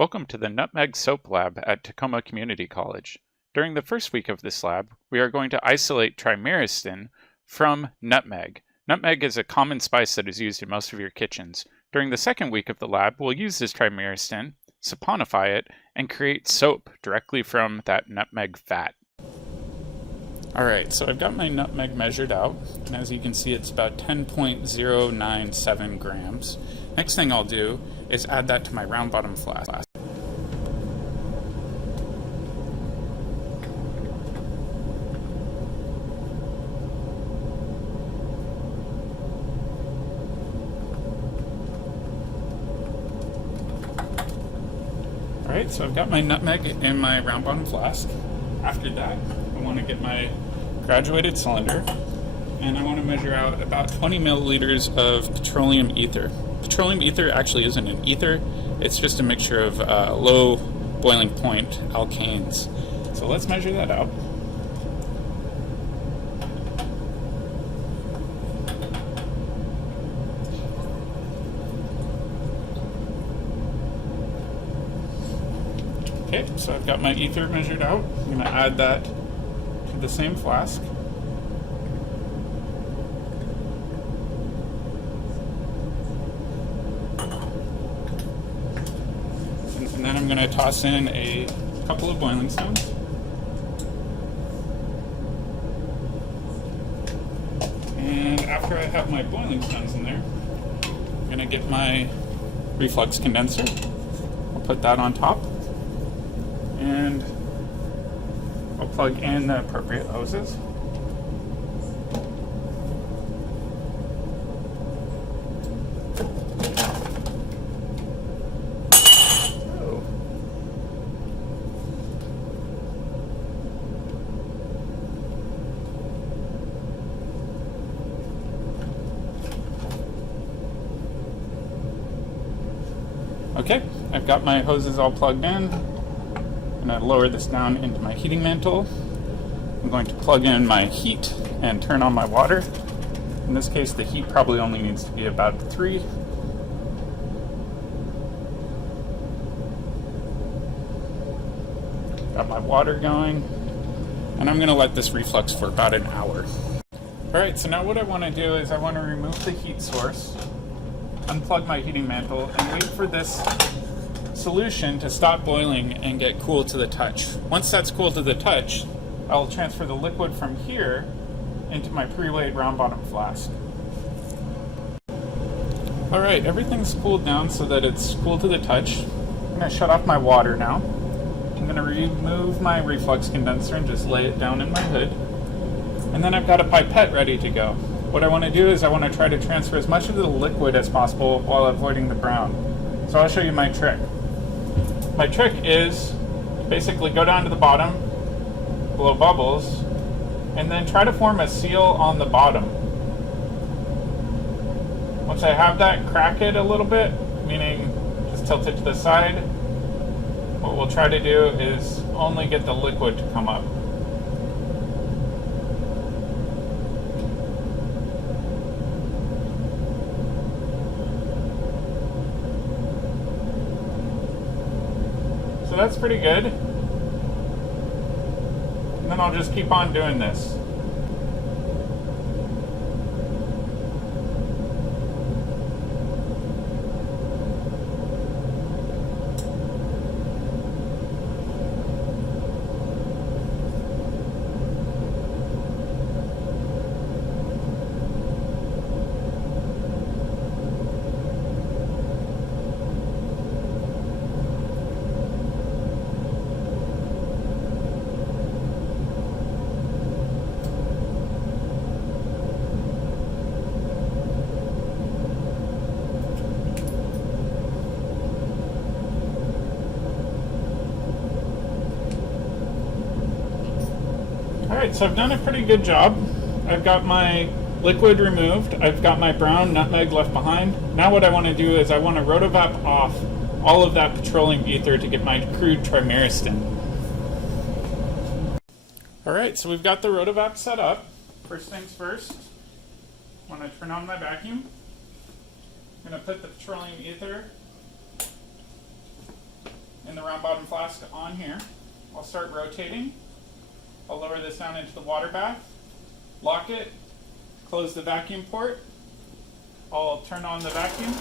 Welcome to the Nutmeg Soap Lab at Tacoma Community College. During the first week of this lab, we are going to isolate trimyristin from nutmeg. Nutmeg is a common spice that is used in most of your kitchens. During the second week of the lab, we'll use this trimyristin, saponify it, and create soap directly from that nutmeg fat. Alright, so I've got my nutmeg measured out, and as you can see it's about 10.097 grams. Next thing I'll do is add that to my round bottom flask. Alright, so I've got my nutmeg in my round bottom flask. After that, I want to get my graduated cylinder, and I want to measure out about 20 milliliters of petroleum ether. Petroleum ether actually isn't an ether, it's just a mixture of low boiling point alkanes. So let's measure that out. Okay, so I've got my ether measured out. I'm going to add that to the same flask. And then I'm going to toss in a couple of boiling stones. And after I have my boiling stones in there, I'm going to get my reflux condenser. I'll put that on top. And I'll plug in the appropriate hoses. Okay, I've got my hoses all plugged in. I'm going to lower this down into my heating mantle. I'm going to plug in my heat and turn on my water. In this case, the heat probably only needs to be about 3. Got my water going, and I'm going to let this reflux for about an hour. Alright, so now what I want to do is I want to remove the heat source, unplug my heating mantle, and wait for this solution to stop boiling and get cool to the touch. Once that's cool to the touch, I'll transfer the liquid from here into my pre-weighed round bottom flask. Alright, everything's cooled down so that it's cool to the touch. I'm going to shut off my water now. I'm going to remove my reflux condenser and just lay it down in my hood. And then I've got a pipette ready to go. What I want to do is I want to try to transfer as much of the liquid as possible while avoiding the brown. So I'll show you my trick. My trick is basically go down to the bottom, blow bubbles, and then try to form a seal on the bottom. Once I have that, crack it a little bit, meaning just tilt it to the side. What we'll try to do is only get the liquid to come up. So that's pretty good. And then I'll just keep on doing this. Alright, so I've done a pretty good job. I've got my liquid removed. I've got my brown nutmeg left behind. Now what I want to do is I want to rotovap off all of that petroleum ether to get my crude trimyristin. Alright, so we've got the Rotovap set up. First things first, I'm going to turn on my vacuum. I'm going to put the petroleum ether in the round bottom flask on here. I'll start rotating. I'll lower this down into the water bath, lock it, close the vacuum port. I'll turn on the vacuum.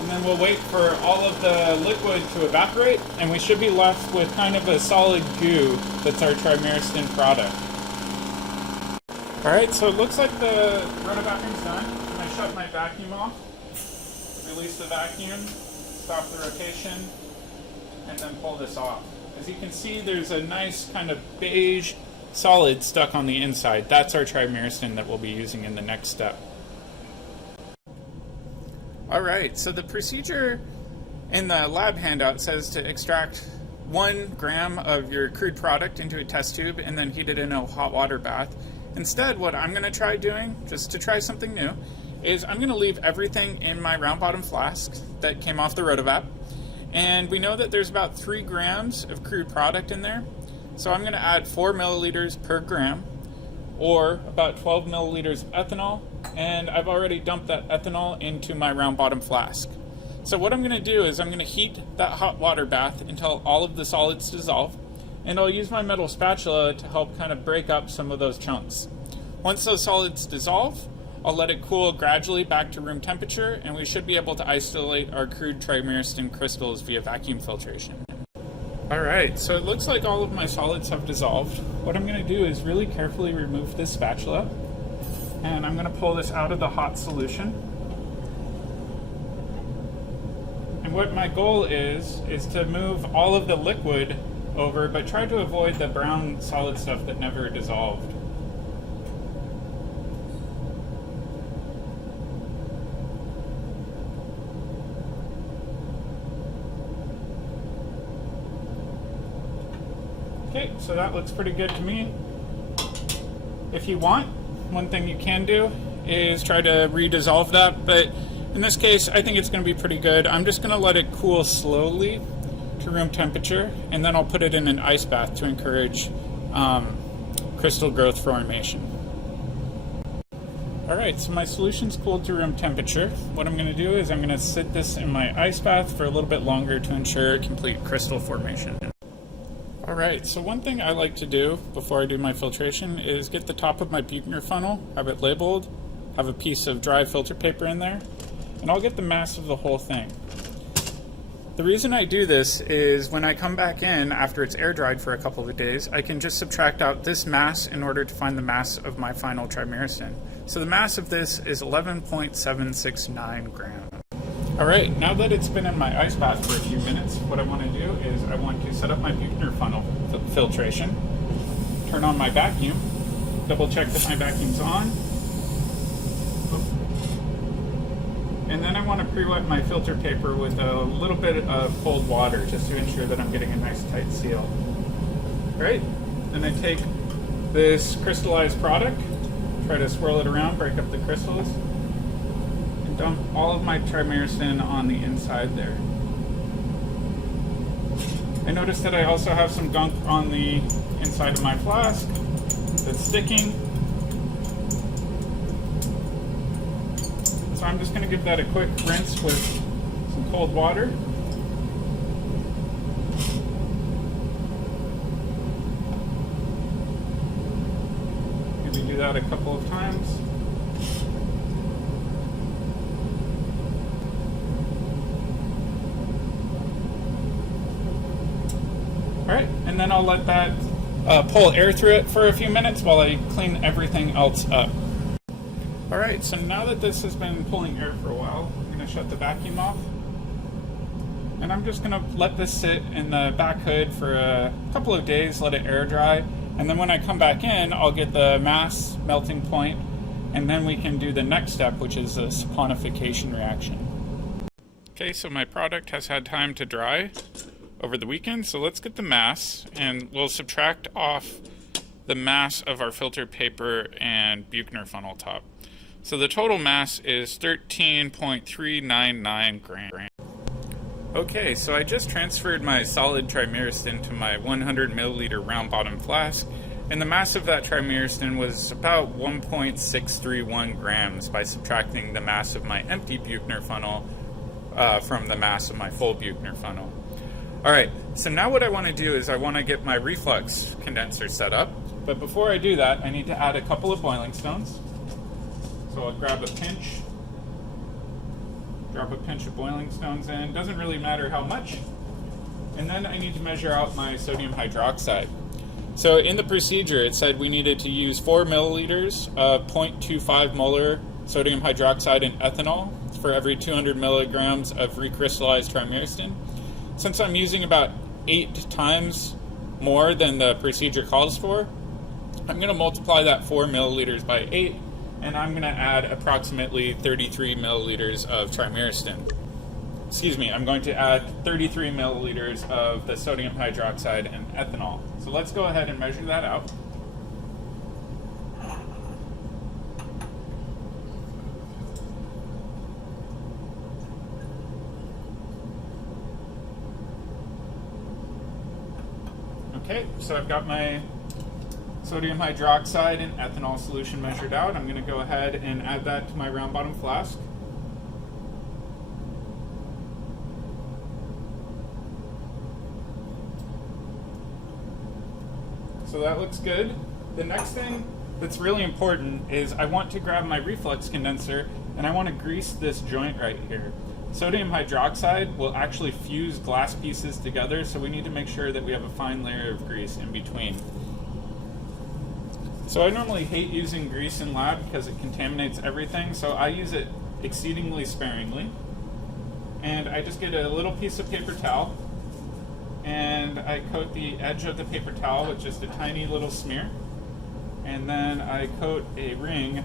And then we'll wait for all of the liquid to evaporate, and we should be left with kind of a solid goo that's our trimyristin product. Alright, so it looks like the rotovacuum's done. I'm going to shut my vacuum off, release the vacuum, stop the rotation, and then pull this off. As you can see, there's a nice kind of beige solid stuck on the inside. That's our trimyristin that we'll be using in the next step. Alright, so the procedure in the lab handout says to extract 1 gram of your crude product into a test tube and then heat it in a hot water bath. Instead, what I'm going to try doing, just to try something new, is I'm going to leave everything in my round bottom flask that came off the Rotovap. And we know that there's about 3 grams of crude product in there. So I'm going to add 4 milliliters per gram, or about 12 milliliters of ethanol, and I've already dumped that ethanol into my round bottom flask. So what I'm going to do is I'm going to heat that hot water bath until all of the solids dissolve, and I'll use my metal spatula to help kind of break up some of those chunks. Once those solids dissolve, I'll let it cool gradually back to room temperature, and we should be able to isolate our crude trimyristin crystals via vacuum filtration. Alright, so it looks like all of my solids have dissolved. What I'm going to do is really carefully remove this spatula, and I'm going to pull this out of the hot solution. And what my goal is to move all of the liquid over, but try to avoid the brown solid stuff that never dissolved. Okay, so that looks pretty good to me. If you want, one thing you can do is try to re-dissolve that, but in this case, I think it's going to be pretty good. I'm just going to let it cool slowly to room temperature, and then I'll put it in an ice bath to encourage crystal growth formation. Alright, so my solution's cooled to room temperature. What I'm going to do is I'm going to sit this in my ice bath for a little bit longer to ensure complete crystal formation. Alright, so one thing I like to do before I do my filtration is get the top of my Buchner funnel, have it labeled, have a piece of dry filter paper in there, and I'll get the mass of the whole thing. The reason I do this is when I come back in after it's air dried for a couple of days, I can just subtract out this mass in order to find the mass of my final trimyristin. So the mass of this is 11.769 grams. Alright, now that it's been in my ice bath for a few minutes, what I want to do is I want to set up my Buchner funnel filtration, turn on my vacuum, double check that my vacuum's on, and then I want to pre-wet my filter paper with a little bit of cold water just to ensure that I'm getting a nice tight seal. Alright, then I take this crystallized product, try to swirl it around, break up the crystals, dump all of my trimyristin on the inside there. I noticed that I also have some gunk on the inside of my flask that's sticking. So I'm just going to give that a quick rinse with some cold water. Maybe do that a couple of times. Alright, and then I'll let that pull air through it for a few minutes while I clean everything else up. Alright, so now that this has been pulling air for a while, I'm going to shut the vacuum off. And I'm just going to let this sit in the back hood for a couple of days, let it air dry. And then when I come back in, I'll get the mass melting point, and then we can do the next step, which is a saponification reaction. Okay, so my product has had time to dry over the weekend, so let's get the mass, and we'll subtract off the mass of our filter paper and Buchner funnel top. So the total mass is 13.399 grams. Okay, so I just transferred my solid trimyristin to my 100 milliliter round bottom flask, and the mass of that trimyristin was about 1.631 grams by subtracting the mass of my empty Buchner funnel from the mass of my full Buchner funnel. Alright, so now what I want to do is I want to get my reflux condenser set up, but before I do that I need to add a couple of boiling stones. So I'll grab a pinch, drop a pinch of boiling stones in, doesn't really matter how much, and then I need to measure out my sodium hydroxide. So in the procedure it said we needed to use 4 milliliters of 0.25 molar sodium hydroxide and ethanol for every 200 milligrams of recrystallized trimyristin. Since I'm using about 8 times more than the procedure calls for, I'm going to multiply that 4 milliliters by 8, and I'm going to add approximately 33 milliliters of trimyristin. Excuse me, I'm going to add 33 milliliters of the sodium hydroxide and ethanol. So let's go ahead and measure that out. Okay, so I've got my sodium hydroxide and ethanol solution measured out. I'm going to go ahead and add that to my round bottom flask. So that looks good. The next thing that's really important is I want to grab my reflux condenser and I want to grease this joint right here. Sodium hydroxide will actually fuse glass pieces together, so we need to make sure that we have a fine layer of grease in between. So I normally hate using grease in lab because it contaminates everything, so I use it exceedingly sparingly. And I just get a little piece of paper towel and I coat the edge of the paper towel with just a tiny little smear, and then I coat a ring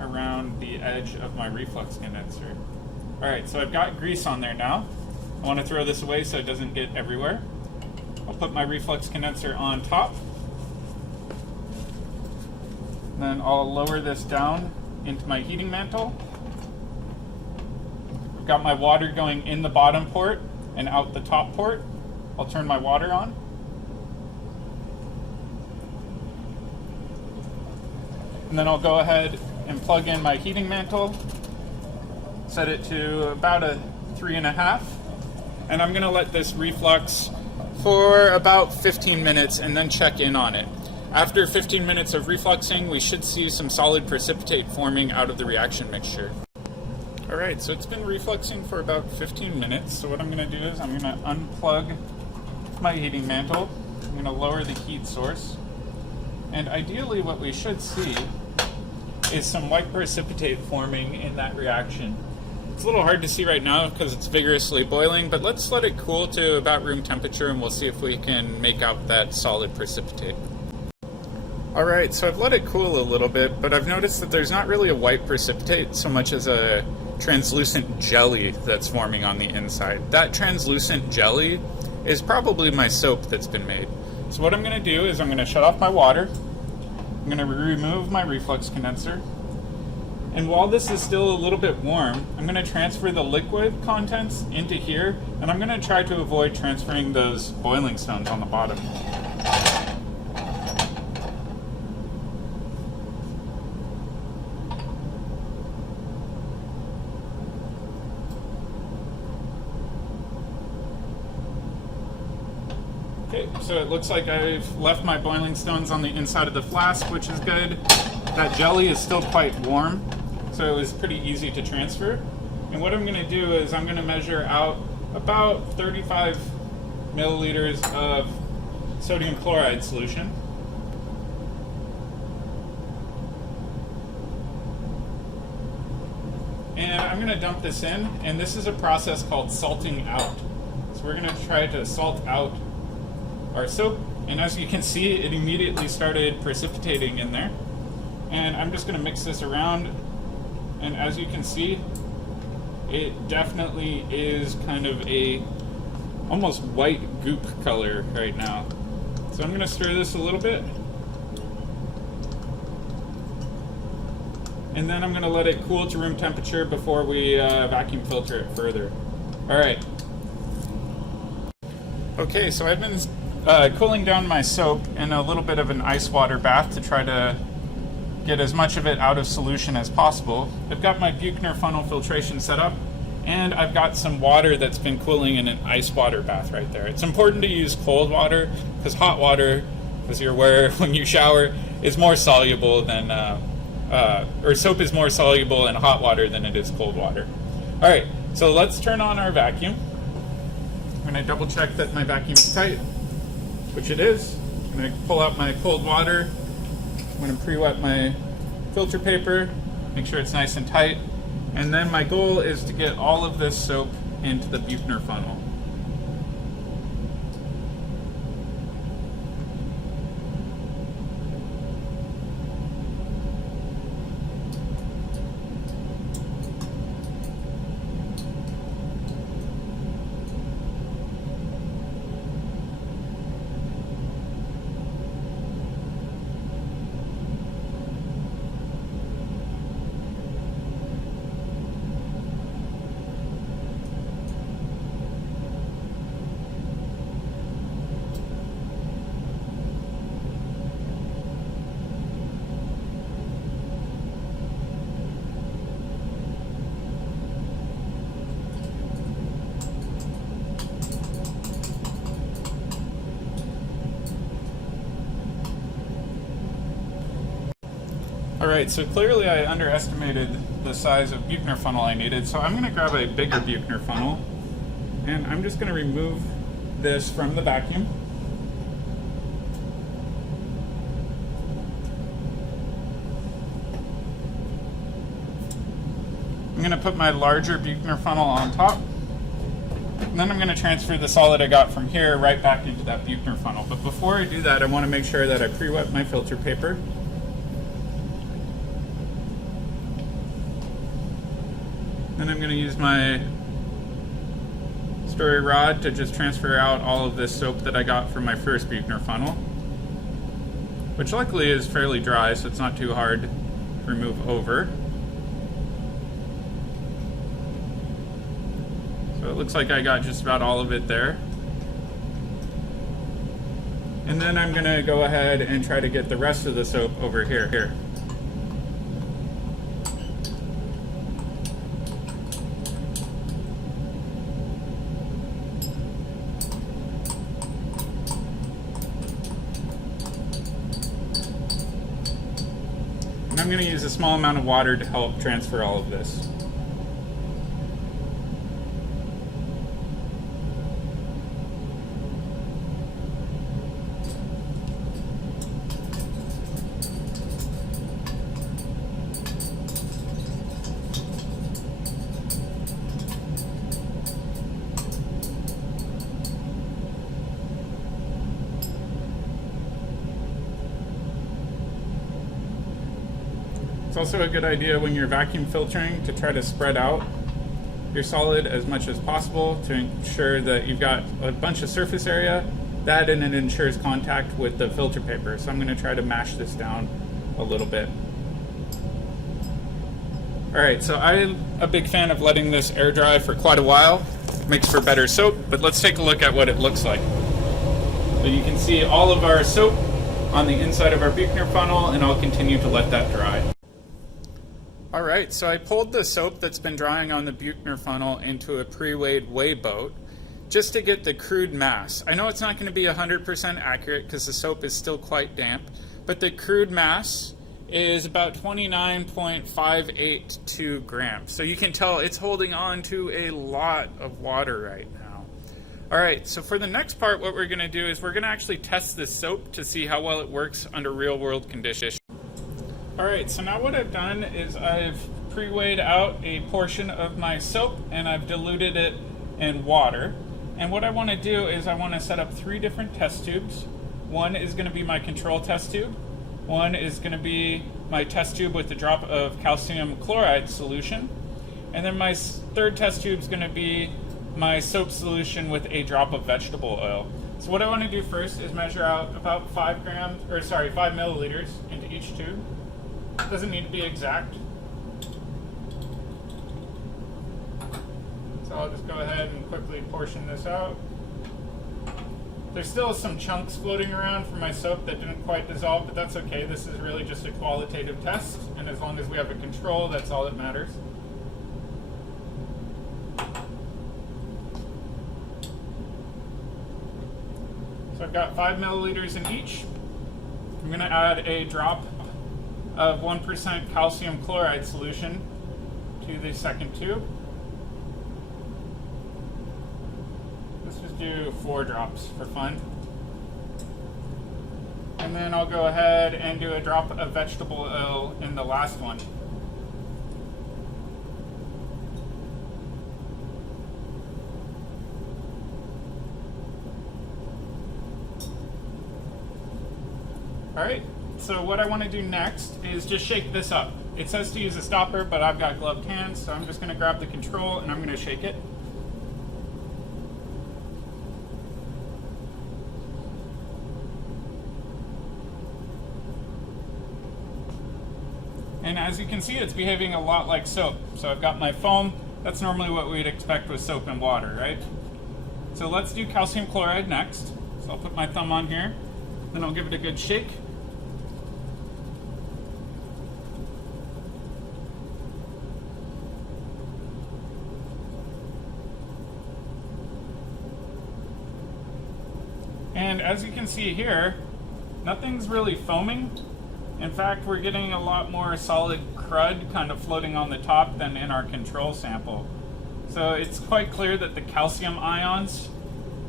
around the edge of my reflux condenser. Alright, so I've got grease on there now. I want to throw this away so it doesn't get everywhere. I'll put my reflux condenser on top. Then I'll lower this down into my heating mantle. I've got my water going in the bottom port and out the top port. I'll turn my water on. And then I'll go ahead and plug in my heating mantle. Set it to about a 3.5, and I'm going to let this reflux for about 15 minutes and then check in on it. After 15 minutes of refluxing, we should see some solid precipitate forming out of the reaction mixture. Alright, so it's been refluxing for about 15 minutes, so what I'm going to do is I'm going to unplug my heating mantle, I'm going to lower the heat source, and ideally what we should see is some white precipitate forming in that reaction. It's a little hard to see right now because it's vigorously boiling, but let's let it cool to about room temperature and we'll see if we can make out that solid precipitate. Alright, so I've let it cool a little bit, but I've noticed that there's not really a white precipitate so much as a translucent jelly that's forming on the inside. That translucent jelly is probably my soap that's been made. So what I'm going to do is I'm going to shut off my water, I'm going to remove my reflux condenser, and while this is still a little bit warm, I'm going to transfer the liquid contents into here, and I'm going to try to avoid transferring those boiling stones on the bottom. Okay, so it looks like I've left my boiling stones on the inside of the flask, which is good. That jelly is still quite warm, so it was pretty easy to transfer. And what I'm going to do is I'm going to measure out about 35 milliliters of sodium chloride solution. And I'm going to dump this in, and this is a process called salting out. So we're going to try to salt out our soap, and as you can see, it immediately started precipitating in there. And I'm just going to mix this around, and as you can see, it definitely is kind of a almost white goop color right now. So I'm going to stir this a little bit, and then I'm going to let it cool to room temperature before we vacuum filter it further. Alright. Okay, so I've been cooling down my soap in a little bit of an ice water bath to try to get as much of it out of solution as possible. I've got my Buchner funnel filtration set up, And I've got some water that's been cooling in an ice water bath right there. It's important to use cold water because hot water, as you're aware when you shower, is more soluble than, or soap is more soluble in hot water than it is cold water. All right, so let's turn on our vacuum. I'm gonna double check that my vacuum is tight, which it is. I'm gonna pull out my cold water. I'm gonna pre-wet my filter paper, make sure it's nice and tight. And then my goal is to get all of this soap into the Buchner funnel. Alright, so clearly I underestimated the size of Buchner funnel I needed, so I'm going to grab a bigger Buchner funnel, and I'm just going to remove this from the vacuum. I'm going to put my larger Buchner funnel on top, and then I'm going to transfer the solid I got from here right back into that Buchner funnel. But before I do that, I want to make sure that I pre-wet my filter paper. Then I'm going to use my story rod to just transfer out all of this soap that I got from my first Buchner funnel, which luckily is fairly dry, so it's not too hard to remove over. So it looks like I got just about all of it there. And then I'm going to go ahead and try to get the rest of the soap over here. And I'm going to use a small amount of water to help transfer all of this. It's also a good idea when you're vacuum filtering to try to spread out your solid as much as possible to ensure that you've got a bunch of surface area. That and it ensures contact with the filter paper. So I'm going to try to mash this down a little bit. Alright, so I'm a big fan of letting this air dry for quite a while. Makes for better soap, but let's take a look at what it looks like. So you can see all of our soap on the inside of our Buchner funnel, and I'll continue to let that dry. Alright, so I pulled the soap that's been drying on the Buchner funnel into a pre-weighed weigh boat just to get the crude mass. I know it's not going to be 100% accurate because the soap is still quite damp, but the crude mass is about 29.582 grams. So you can tell it's holding on to a lot of water right now. Alright, so for the next part, what we're going to do is we're going to actually test this soap to see how well it works under real-world conditions. Alright, so now what I've done is I've pre-weighed out a portion of my soap and I've diluted it in water. And what I want to do is I want to set up 3 different test tubes. One is going to be my control test tube. One is going to be my test tube with a drop of calcium chloride solution. And then my third test tube is going to be my soap solution with a drop of vegetable oil. So what I want to do first is measure out about 5 milliliters into each tube. It doesn't need to be exact. So I'll just go ahead and quickly portion this out. There's still some chunks floating around from my soap that didn't quite dissolve, but that's okay. This is really just a qualitative test, and as long as we have a control, that's all that matters. So I've got 5 milliliters in each. I'm going to add a drop of 1% calcium chloride solution to the second tube. Let's just do 4 drops for fun. And then I'll go ahead and do a drop of vegetable oil in the last one. Alright, so what I want to do next is just shake this up. It says to use a stopper, but I've got gloved hands, so I'm just going to grab the control and I'm going to shake it. And as you can see, it's behaving a lot like soap. So I've got my foam. That's normally what we'd expect with soap and water, right? So let's do calcium chloride next. So I'll put my thumb on here, then I'll give it a good shake. And as you can see here, nothing's really foaming. In fact, we're getting a lot more solid crud kind of floating on the top than in our control sample. So it's quite clear that the calcium ions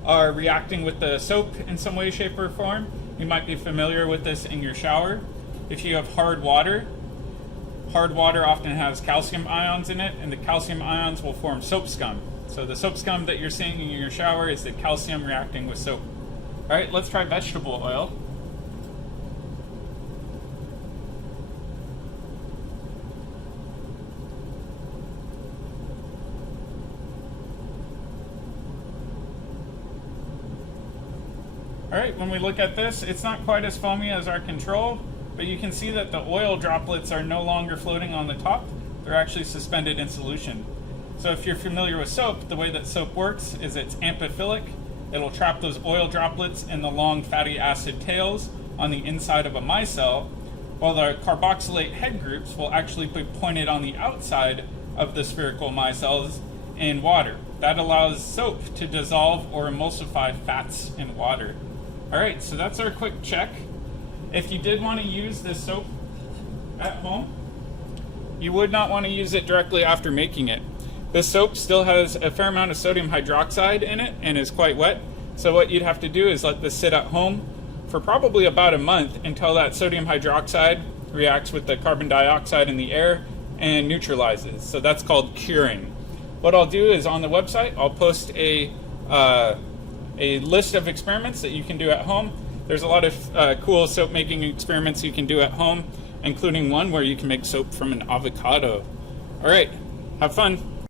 are reacting with the soap in some way, shape, or form. You might be familiar with this in your shower. If you have hard water often has calcium ions in it, and the calcium ions will form soap scum. So the soap scum that you're seeing in your shower is the calcium reacting with soap. All right, let's try vegetable oil. All right, when we look at this, it's not quite as foamy as our control, but you can see that the oil droplets are no longer floating on the top. They're actually suspended in solution. So if you're familiar with soap, the way that soap works is it's amphiphilic. It'll trap those oil droplets in the long fatty acid tails on the inside of a micelle, while the carboxylate head groups will actually be pointed on the outside of the spherical micelles in water. That allows soap to dissolve or emulsify fats in water. All right, so that's our quick check. If you did want to use this soap at home, you would not want to use it directly after making it. This soap still has a fair amount of sodium hydroxide in it and is quite wet. So what you'd have to do is let this sit at home for probably about a month until that sodium hydroxide reacts with the carbon dioxide in the air and neutralizes. So that's called curing. What I'll do is on the website, I'll post a list of experiments that you can do at home. There's a lot of cool soap making experiments you can do at home, including one where you can make soap from an avocado. All right, have fun.